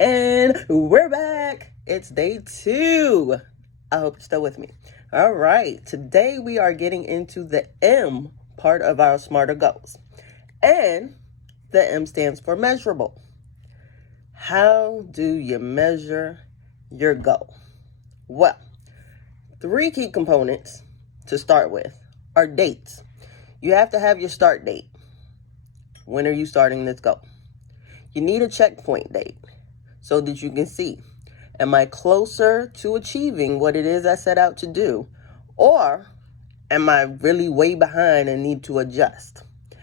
And we're back. It's day 2. I hope you're still with me. All right. Today we are getting into the M part of our SMARTer goals. And the M stands for measurable. How do you measure your goal? Well, 3 key components to start with are dates. You have to have your start date. When are you starting this goal? You need a checkpoint date so that you can see, am I closer to achieving what it is I set out to do, or am I really way behind and need to adjust?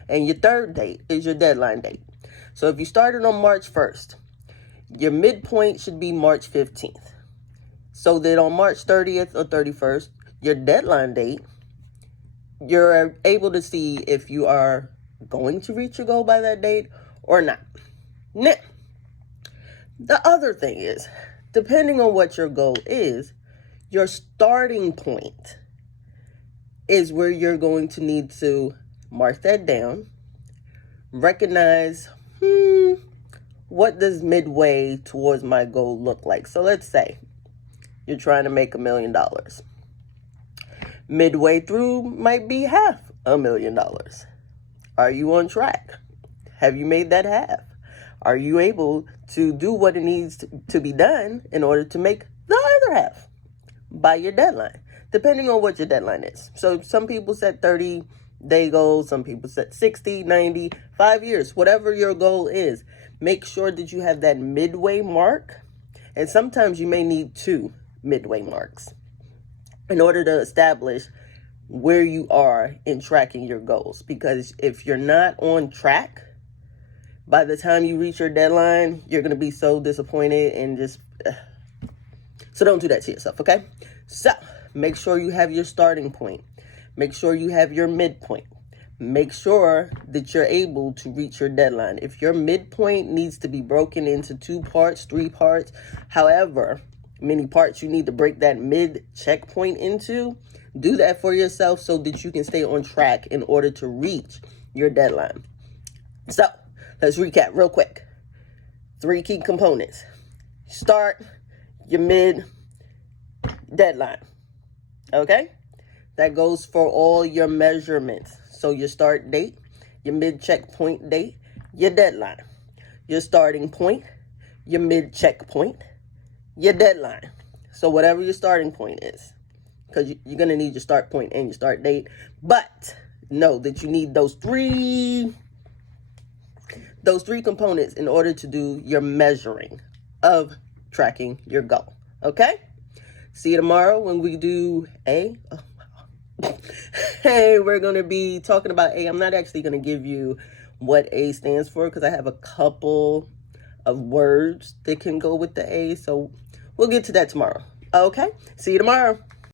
And your third date is your deadline date. So if you started on March 1st, your midpoint should be March 15th. So that on March 30th or 31st, your deadline date, you're able to see if you are going to reach your goal by that date or not. Now, the other thing is, depending on what your goal is, your starting point is where you're going to need to mark that down, recognize, what does midway towards my goal look like? So let's say you're trying to make $1 million. Midway through might be $500,000. Are you on track? Have you made that half? Are you able to do what it needs to be done in order to make the other half by your deadline? Depending on what your deadline is. So some people set 30-day goals. Some people set 60, 90, 5 years. Whatever your goal is, make sure that you have that midway mark. And sometimes you may need 2 midway marks in order to establish where you are in tracking your goals. Because if you're not on track, by the time you reach your deadline, you're going to be so disappointed and just... So don't do that to yourself, okay? So make sure you have your starting point. Make sure you have your midpoint. Make sure that you're able to reach your deadline. If your midpoint needs to be broken into 2 parts, 3 parts, however many parts you need to break that mid checkpoint into, do that for yourself so that you can stay on track in order to reach your deadline. So let's recap real quick. 3 key components. Start, your mid, deadline. Okay? That goes for all your measurements. So your start date, your mid checkpoint date, your deadline. Your starting point, your mid checkpoint, your deadline. So whatever your starting point is, because you're going to need your start point and your start date. But know that you need those three components in order to do your measuring of tracking your goal. Okay? See you tomorrow when we do A. Hey, we're going to be talking about A. I'm not actually going to give you what A stands for because I have a couple of words that can go with the A. So we'll get to that tomorrow. Okay? See you tomorrow.